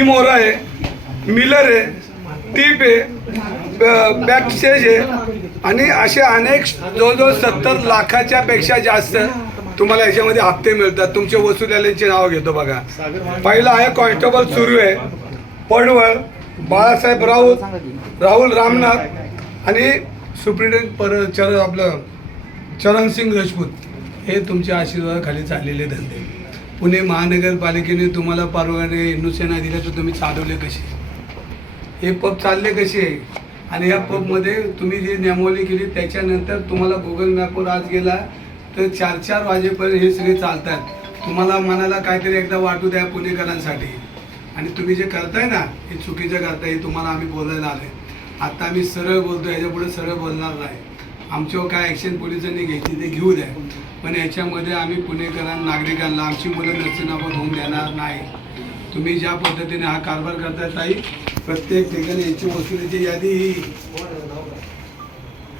मोरा आहे, मिलर आहे, टीप आहे, बॅक स्टेज आहे आणि असे अनेक जवळजवळ 70 लाखाच्या पेक्षा जास्त तुम्हाला याच्यामध्ये हप्ते मिळतात. तुमचे वसुलीचे नाव घेतो बघा. पहिला आहे कॉन्स्टेबल सुर्वे, पडवळ, बाळासाहेब राऊत, राहुल रामनाथ आणि सुप्रिटेंडेंट आपलं चरणसिंग राजपूत. हे तुमच्या आशीर्वादाखाली चाललेले धंदे. पुणे महानगरपालिकेने तुम्हाला परवाने हिंदुसेना दिल्या तर तुम्ही चालवले कसे? हे पब चालले कसे? आणि या पबमध्ये तुम्ही जी नियमावली केली त्याच्यानंतर तुम्हाला गुगल मॅपवर आज गेला तर 4-4 वाजेपर्यंत हे सगळे चालतात. तुम्हाला मनाला काहीतरी एकदा वाटू द्या पुणेकरांसाठी. आणि तुम्ही जे करताय ना हे चुकीचं करताय, हे तुम्हाला आम्ही बोलायला आलोय. आता आम्ही सरळ बोलतो, याच्यापुढे सरळ बोलणार नाही. आमच्यावर काय ॲक्शन पोलिसांनी घ्यायची ते घेऊ द्या, पण याच्यामध्ये आम्ही पुणेकरांना नागरिकांना आमची मुलं नसनाबत होऊन देणार नाही. तुम्ही ज्या पद्धतीने हा कारभार करताय ताई, प्रत्येक ठिकाणी याची वसुलीची यादी ही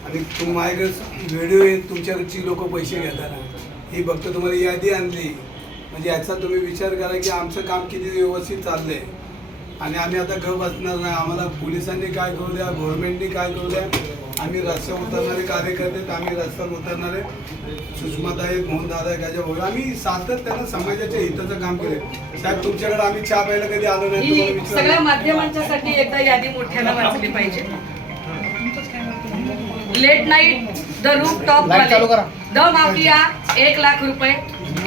आणि माझ्याकडे व्हिडिओ येत तुमच्याकडची लोक पैसे घेताना ही फक्त तुम्हाला यादी आणली म्हणजे याचा तुम्ही विचार करा की आमचं काम किती व्यवस्थित चाललंय. आणि आम्ही आता गप बसणार नाही. आम्हाला पोलिसांनी काय करू द्या, गव्हर्नमेंटनी काय करू द्या, आम्ही रस्त्यावर उतरणारे कार्यकर्ते, आम्ही रस्त्यावर उतरणारे सुषमाताई, मोहनदादा, गाजा भाऊ, आम्ही सातत्यानं समाजाच्या हिताचं काम केले. साहेब तुमच्याकडे आम्ही चहा प्यायला कधी आलो नाही. सगळ्या माध्यमांच्यासाठी एकदा यादी मोठ्यानं वाचली पाहिजे. Late night, the roof top वाले, द माफिया 1 लाख रुपये,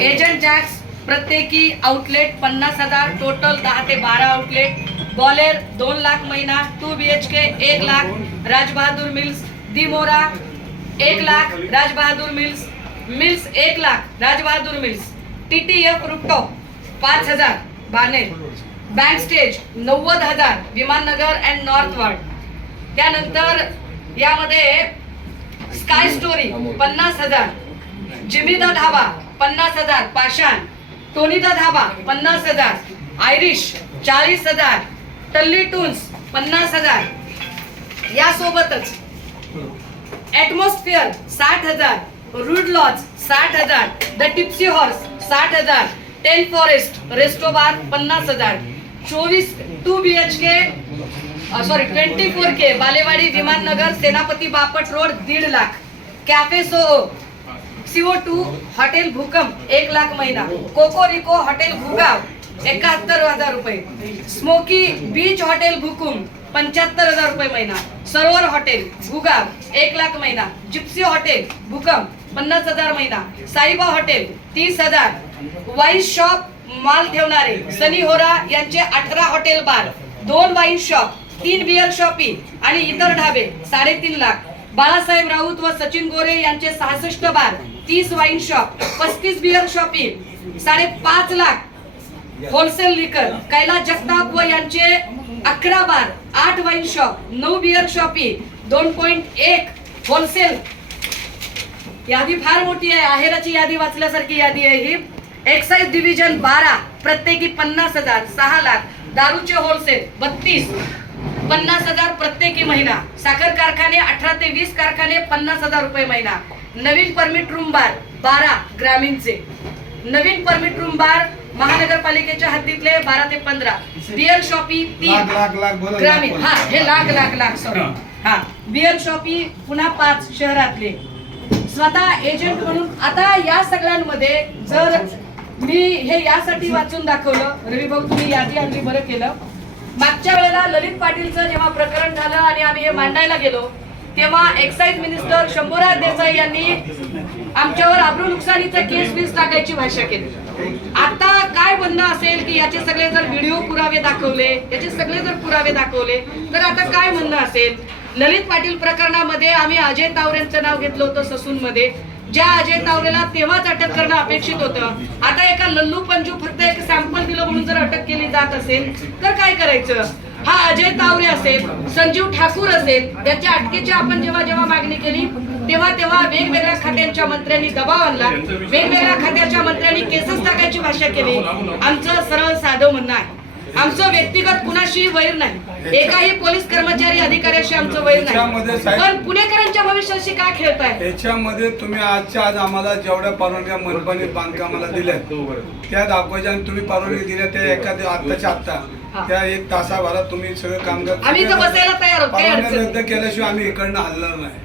एजंट जॅक्स प्रत्येकी आउटलेट 50,000, टोटल 10 ते 12 आउटलेट, बॉलेर 2 लाख महिना, 2 BHK 1 lakh, Rajbahadur mills, Dimora 1 lakh, Rajbahadur mills, mills 1 lakh, Rajbahadur mills, TTF rooftop 5,000 Baner, bank stage 90,000 Viman Nagar and north ward. त्यानंतर यामध्ये sky story 50,000, Jimmy Da Dhaba 50,000, Pashan, Tony Da Dhaba 50,000, Irish 40,000, Talli toons 50,000. यासोबतच atmosphere 60,000, rude lounge 60,000, the tipsy horse 60,000, 10 forest restobar 50,000, 2 BHK 24K Balewadi Viman Nagar Senapati Bapat road 1.5 lakh, cafe CO2 hotel भूकंप 1 लाख महिना, कोकोरिको hotel Bhugaon 71,000 रुपये, smoky beach hotel भूकुम 75,000 रुपये महिना, सरोवर hotel Bhugaon 1 lakh महिना, Gypsy hotel भूकंप 50,000 महिना, साईबा हॉटेल 30,000, वाईन शॉप माल ठेवणारे सनी होरा यांचे 18 hotel bar, 2 wine shop, 3 beer shoppe आणि इतर ढाबे 3.5 लाख, बाळासाहेब राऊत व सचिन गोरे यांचे 66 bar, 30 wine shop, 35 beer shoppe 5.5 lakh, wholesale liquor Kailas Jagtap व यांचे 11 bar, 8 wine shop, 9 beer shoppe, 2.1 wholesale. यादी फार मोठी आहे. आहेराची यादी वाचल्यासारखी यादी आहे ही. एक्साइज डिव्हिजन 12 प्रत्येकी 50,000, 6 लाख, दारूचे होलसेल 32 50,000 प्रत्येकी महिना, साखर कारखाने 18 ते 20 कारखाने 50,000 रुपये महिना, नवीन परमिट रूम बार 12 ग्रामीणचे, नवीन परमिट रूम बार महानगरपालिकेच्या हद्दीतले 12 ते 15, बिअर शॉपी 3 ग्रामीण, हा हे लाख सॉरी, हा बिअर शॉपी पुन्हा 5 शहरातले. स्वतः एजंट म्हणून आता या सगळ्यांमध्ये जर मी हे यासाठी वाचून दाखवलं, रवी भाऊ तुम्ही यादी आणली बरं केलं. मागच्या वेळेला ललित पाटीलचं जेव्हा प्रकरण झालं आणि आम्ही हे मांडायला गेलो तेव्हा एक्साइज मिनिस्टर शंभूराज देसाई यांनी आमच्यावर आब्रू नुकसानीचं केस टाकायची भाषा केली. आता काय म्हणणं असेल की याचे सगळे जर व्हिडिओ पुरावे दाखवले, याचे सगळे जर पुरावे दाखवले तर आता काय म्हणणं असेल? ललित पाटील प्रकरणामध्ये आम्ही अजय तावरेंचं नाव घेतलं होतं ससूनमध्ये, ज्या अजय तावरेला तेव्हाच अटक करणं अपेक्षित होतं. आता एका लल्लू पंजू फक्त एक सॅम्पल दिलं म्हणून जर अटक केली जात असेल तर काय करायचं? हा अजय तावरे असेल, संजीव ठाकूर असेल, त्याच्या अटकेची आपण जेव्हा मागणी केली तेव्हा वेगवेगळ्या खात्यांच्या मंत्र्यांनी दबाव आणला, वेगवेगळ्या खात्याच्या मंत्र्यांनी केसेस टाकायची भाषा केली. आमचं सरळ साधं म्हणणं आहे, आमचं व्यक्तिगत कुणाशी वैर नाही, एकाही पोलीस कर्मचारी अधिकाऱ्याशी आमचं वैर याच्यामध्ये नाही, साहेब- पण पुणेकरांच्या भविष्याशी का खेळताय? याच्यामध्ये तुम्ही आजच्या आज आम्हाला जेवढ्या परवानग्या मनपाने बांधकामाला दिल्या त्या दाखवायच्या आणि तुम्ही परवानगी दिल्या त्या एखाद्या आत्ताच्या आत्ता त्या 1 तासाभरात तुम्ही सगळं कामकाज आम्ही इथं बसायला तयार आहोत, काही परवानग्या अडचण रद्द केल्याशिवाय आम्ही इकडनं हलणार नाही.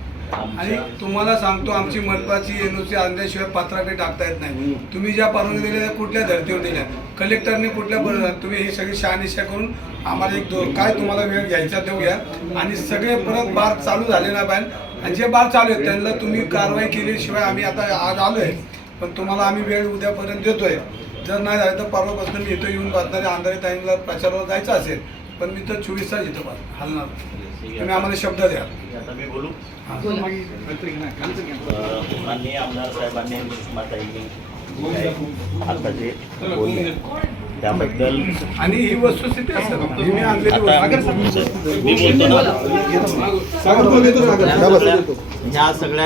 आणि तुम्हाला सांगतो आमची मनपाची एनओसी आणल्याशिवाय पत्राकडे टाकता येत नाही. तुम्ही ज्या परवानगी दिल्या त्या कुठल्या धर्तीवर दिल्या, कलेक्टरने कुठल्या तुम्ही हे सगळी शहानिशा करून आम्हाला काय तुम्हाला वेळ घ्यायचा तो घ्या आणि सगळे परत बार चालू झाले ना पाहिजे आणि जे बार चालू आहेत त्यांना तुम्ही कारवाई केल्याशिवाय आम्ही आता आज आलोय, पण तुम्हाला आम्ही वेळ उद्यापर्यंत देतोय. जर नाही झालं तर परवापासून मी इथं येऊन बसणारे अंधारे टाईमला प्रचारावर जायचं असेल, पण मी तर 24 तास इथं हलणार. तुम्ही आम्हाला शब्द द्या. आता मी बोलू. बोला. माननीय आमदार साहेबांनी सुषमाताईंनी आता जे बोलले त्याबद्दल आणि ही वस्तुस्थिती असेल ही मी आणलेली आता वस्तू. मी बोलतो ना, ह्या सगळ्या